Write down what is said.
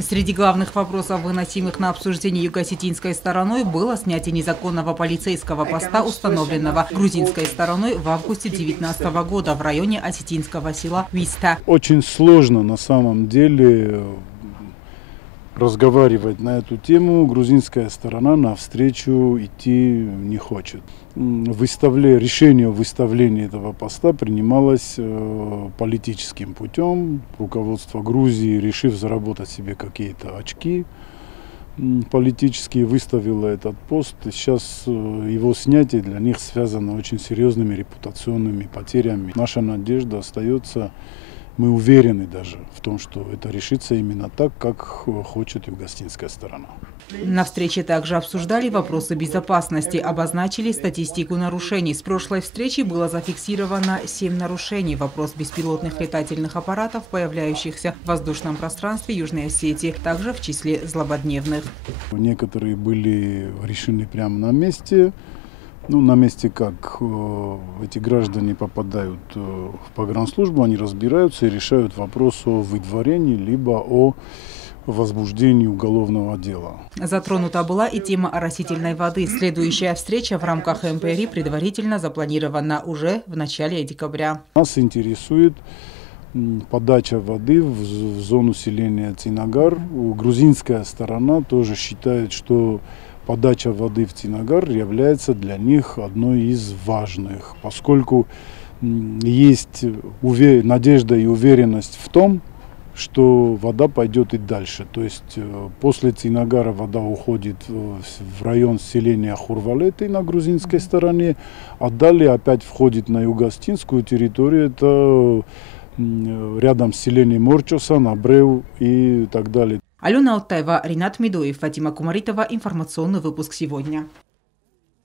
Среди главных вопросов, выносимых на обсуждение юго-осетинской стороной, было снятие незаконного полицейского поста, установленного грузинской стороной в августе 2019 года в районе осетинского села Виста. Очень сложно на самом деле разговаривать на эту тему. Грузинская сторона навстречу идти не хочет. Решение о выставлении этого поста принималось политическим путем. Руководство Грузии, решив заработать себе какие-то очки политические, выставило этот пост. Сейчас его снятие для них связано очень серьезными репутационными потерями. Наша надежда остается. Мы уверены даже в том, что это решится именно так, как хочет юго-осетинская сторона. На встрече также обсуждали вопросы безопасности, обозначили статистику нарушений. С прошлой встречи было зафиксировано 7 нарушений. Вопрос беспилотных летательных аппаратов, появляющихся в воздушном пространстве Южной Осетии, также в числе злободневных. Некоторые были решены прямо на месте. На месте как эти граждане попадают в погранслужбу, они разбираются и решают вопрос о выдворении, либо о возбуждении уголовного дела. Затронута была и тема оросительной воды. Следующая встреча в рамках МПРИ предварительно запланирована уже в начале декабря. Нас интересует подача воды в зону селения Цинагар. Грузинская сторона тоже считает, что подача воды в Цинагар является для них одной из важных, поскольку есть надежда и уверенность в том, что вода пойдет и дальше. То есть после Цинагара вода уходит в район селения Хурвалеты на грузинской стороне, а далее опять входит на юго-осетинскую территорию. Это рядом с селением Морчоса, Набрев и так далее. Алена Оттаева, Ринат Медоев, Фатима Кумаритова. Информационный выпуск сегодня.